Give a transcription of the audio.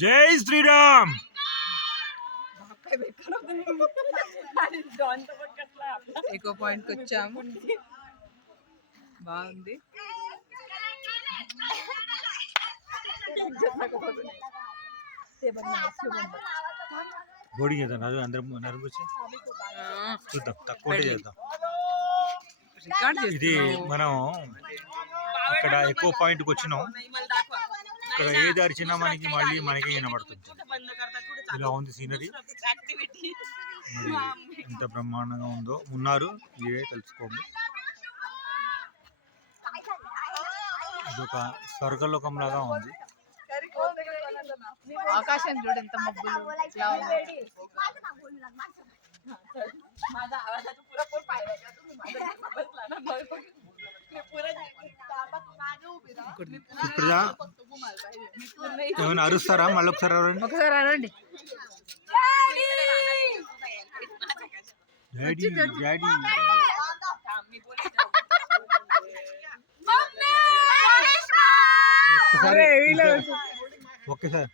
జై శ్రీరామ్. ఎకో పాయింట్కి వచ్చాము, బాగుంది. బోర్డింగ్ చేద్దాం రాజు, అందరం నలుగురు చూద్దాం, తక్కువ చేద్దాం. ఇది మనం ఇక్కడ ఎక్కువ పాయింట్కి వచ్చినాం. ఇక్కడ ఏది అరిచినా మనకి వినబడుతుంది. ఇలా ఉంది సీనరీ, మరి ఎంత బ్రహ్మాండంగా ఉందో. మున్నారు ఇవే తెలుసుకోండి. ఇదొక స్వర్గలోకం లాగా ఉంది. ఆకాశం చూడు ఎంత మబ్బులు. సుప్రజ ఏమైనా అరుస్తారా? మళ్ళీ ఒకసారి అరండి. డాడీ డాడీ ఒక్కసారి